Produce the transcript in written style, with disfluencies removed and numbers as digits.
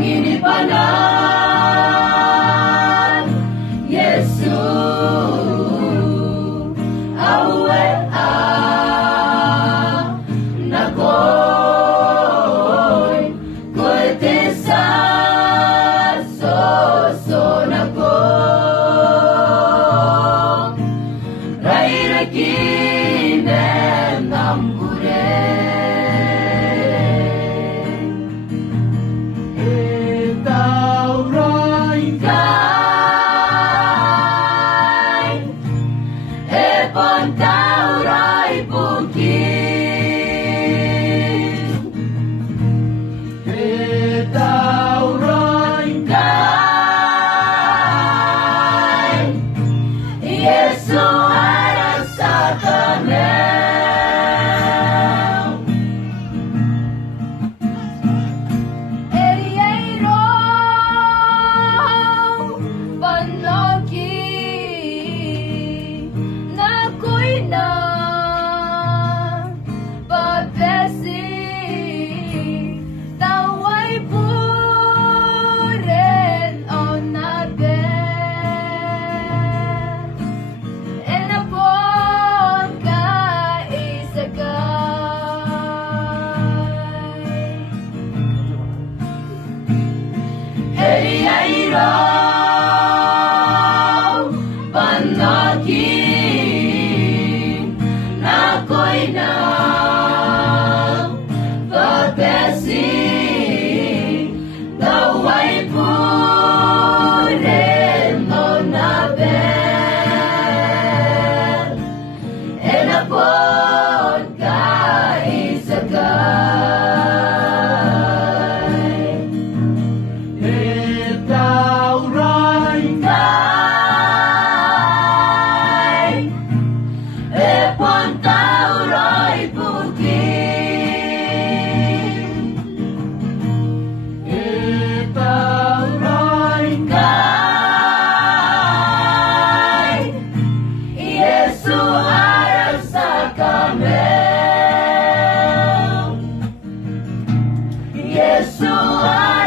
panginipanan Yesu awe nakoy koy tesa so nako rai kinen nambure Pantaurai bukit Taurai kai Yesu harap sa kami Eriero Panoki na pabesi taway puren on nabe enapon ka isagay hey ayro panaki ako'y na pabesi daway puren o nabel enapon ka isagay etauray kay Pantaurai bukit Taurai kai Yesu harap sa kami Yesu harap